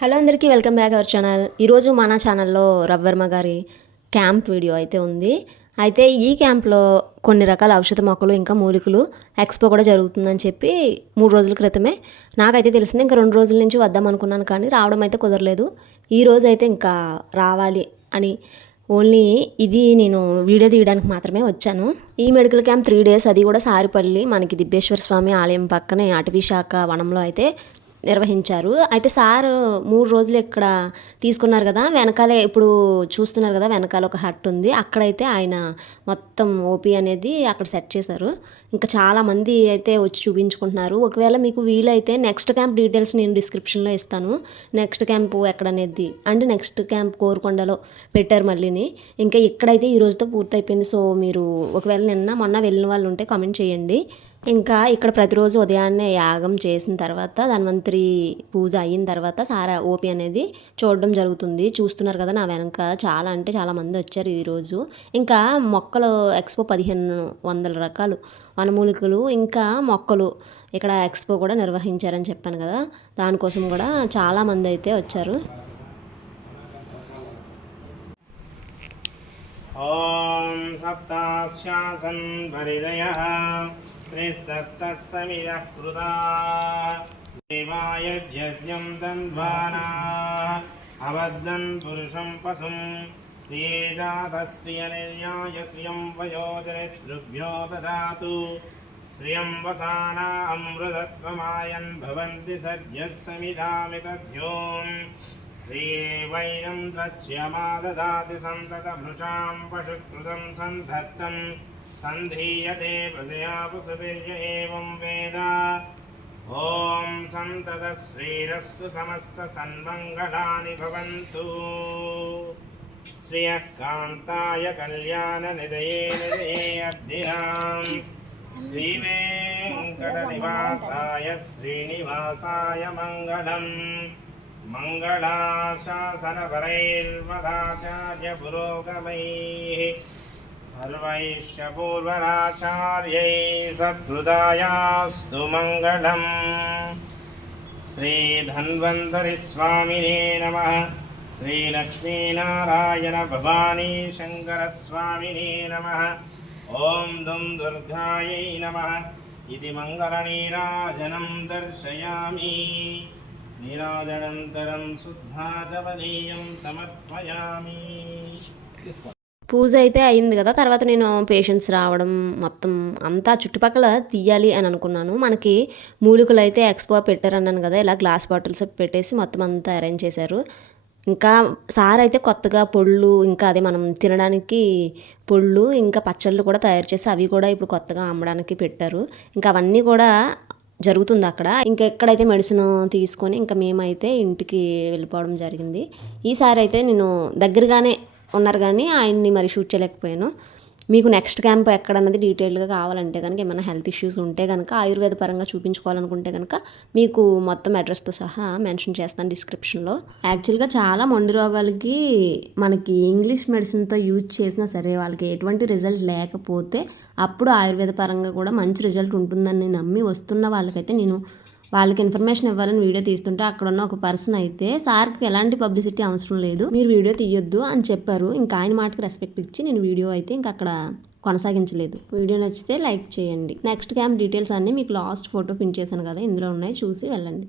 Hello అందరికీ welcome back our channel. ఈరోజు మన ఛానల్లో రవ్వర్మ గారి క్యాంప్ వీడియో అయితే ఉంది. అయితే ఈ క్యాంప్లో కొన్ని రకాల ఔషధ మొక్కలు ఇంకా మూలికలు ఎక్స్పో కూడా జరుగుతుందని చెప్పి మూడు రోజుల క్రితమే నాకైతే తెలిసింది. ఇంకా రెండు రోజుల నుంచి వద్దాం అనుకున్నాను కానీ రావడం అయితే కుదరలేదు. ఈ రోజు అయితే ఇంకా రావాలి అని ఓన్లీ ఇది నేను వీడియో తీయడానికి మాత్రమే వచ్చాను. ఈ మెడికల్ క్యాంప్ త్రీ డేస్ అది కూడా సారిపల్లి మనకి దిబ్బేశ్వర స్వామి ఆలయం పక్కనే అటవీ శాఖ వనంలో అయితే నిర్వహించారు. అయితే సార్ మూడు రోజులు ఇక్కడ తీసుకున్నారు కదా వెనకాలే ఇప్పుడు చూస్తున్నారు కదా వెనకాల ఒక హట్ ఉంది. అక్కడైతే ఆయన మొత్తం ఓపీ అనేది అక్కడ సెట్ చేశారు. ఇంకా చాలామంది అయితే వచ్చి చూపించుకుంటున్నారు. ఒకవేళ మీకు వీలైతే నెక్స్ట్ క్యాంప్ డీటెయిల్స్ నేను డిస్క్రిప్షన్లో ఇస్తాను. నెక్స్ట్ క్యాంప్ ఎక్కడనేది అంటే నెక్స్ట్ క్యాంప్ కోరుకొండలో పెట్టారు మళ్ళీని. ఇంకా ఇక్కడైతే ఈ రోజుతో పూర్తయిపోయింది. సో మీరు ఒకవేళ నిన్న మొన్న వెళ్ళిన వాళ్ళు ఉంటే కామెంట్ చేయండి. ఇంకా ఇక్కడ ప్రతిరోజు ఉదయాన్నే యాగం చేసిన తర్వాత ధన్వంతరి పూజ అయిన తర్వాత సారా ఓపి అనేది చూడడం జరుగుతుంది. చూస్తున్నారు కదా నా వెనక. చాలా అంటే చాలా మంది వచ్చారు ఈరోజు ఇంకా మొక్కలు ఎక్స్పో పదిహేను వందల రకాలు వనమూలికలు ఇంకా మొక్కలు ఇక్కడ ఎక్స్పో కూడా నిర్వహించారని చెప్పాను కదా. దానికోసం కూడా చాలా మంది అయితే వచ్చారు. ॐ सप्ताश्यासन् परिदयः त्रिसप्तः समिदः कृता देवाय यज्ञं तन्वाना अबद्धन् पुरुषं पशुं श्रियेजातश्रियनिर्याय श्रियं वयोजनिष्भ्यो ददातु श्रियं वसाना अमृतत्वमायन् भवन्ति सद्यः समिधामितभ्योम् श्रीवैनं द्रक्ष्यमा ददाति सन्ततमृषां पशुकृतं सन्धत्तं सन्धीयते प्रजया पुसतिर्य एवं वेद ॐ सन्ततः श्रीरस्तु समस्तसन्मङ्गलानि भवन्तु श्रियः कान्ताय कल्याणनिधये निधये अद्याम् श्रीवेङ्कटनिवासाय श्रीनिवासाय मङ्गलम् मङ्गलाशासनपरैर्मदाचार्यपुरोगमैः सर्वैश्च पूर्वराचार्यै सद्हृदायास्तु मङ्गलम् श्रीधन्वन्तरिस्वामिने नमः श्रीलक्ष्मीनारायणभवानी शङ्करस्वामिने नमः ॐ दुं दुर्गायै नमः इति मङ्गलनीराजनं दर्शयामि నీరాజనంతరం శుద్ధాచమనీయం సమర్పయామి పూజ అయితే అయింది కదా తర్వాత నేను పేషెంట్స్ రావడం మొత్తం అంతా చుట్టుపక్కల తీయాలి అని అనుకున్నాను మనకి మూలికలు అయితే ఎక్స్పో పెట్టారన్నాను కదా ఇలా గ్లాస్ బాటిల్స్ పెట్టేసి మొత్తం అంతా అరేంజ్ చేశారు ఇంకా సార్ అయితే కొత్తగా పొళ్ళు ఇంకా అదే మనం తినడానికి పొళ్ళు ఇంకా పచ్చళ్ళు కూడా తయారు చేసి అవి కూడా ఇప్పుడు కొత్తగా అమ్మడానికి పెట్టారు. ఇంకా అవన్నీ కూడా జరుగుతుంది అక్కడ. ఇంకా ఎక్కడైతే మెడిసిన్ తీసుకొని ఇంకా మేమైతే ఇంటికి వెళ్ళిపోవడం జరిగింది. ఈసారి అయితే నేను దగ్గరగానే ఉన్నారు కానీ ఆయన్ని మరి షూట్ చేయలేకపోయాను. మీకు నెక్స్ట్ క్యాంప్ ఎక్కడన్నది డీటెయిల్గా కావాలంటే కనుక ఏమైనా హెల్త్ ఇష్యూస్ ఉంటే కనుక ఆయుర్వేద పరంగా చూపించుకోవాలనుకుంటే కనుక మీకు మొత్తం అడ్రస్తో సహా మెన్షన్ చేస్తాను డిస్క్రిప్షన్లో. యాక్చువల్గా చాలా మొండి రోగాలకి మనకి ఇంగ్లీష్ మెడిసిన్తో యూజ్ చేసినా సరే వాళ్ళకి ఎటువంటి రిజల్ట్ లేకపోతే అప్పుడు ఆయుర్వేద పరంగా కూడా మంచి రిజల్ట్ ఉంటుందని నమ్మి వస్తున్న వాళ్ళకైతే నేను వాళ్ళకి ఇన్ఫర్మేషన్ ఇవ్వాలని వీడియో తీస్తుంటే అక్కడ ఉన్న ఒక పర్సన్ అయితే సార్కి ఎలాంటి పబ్లిసిటీ అవసరం లేదు మీరు వీడియో తీయొద్దు అని చెప్పారు. ఇంకా ఆయన మాటకు రెస్పెక్ట్ ఇచ్చి నేను వీడియో అయితే ఇంకా అక్కడ కొనసాగించలేదు. వీడియో నచ్చితే లైక్ చేయండి. నెక్స్ట్ క్యాంప్ డీటెయిల్స్ అన్నీ మీకు లాస్ట్ ఫోటో పిన్ చేశాను కదా ఇందులో ఉన్నాయి. చూసి వెళ్ళండి.